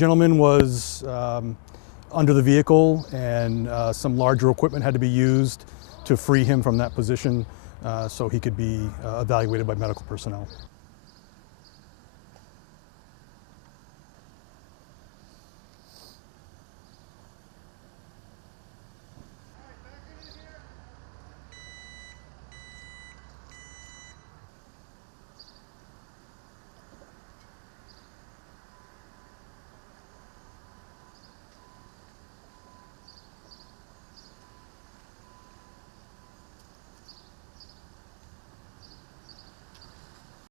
gentleman was under the vehicle, and some larger equipment had to be used to free him from that position so he could be evaluated by medical personnel.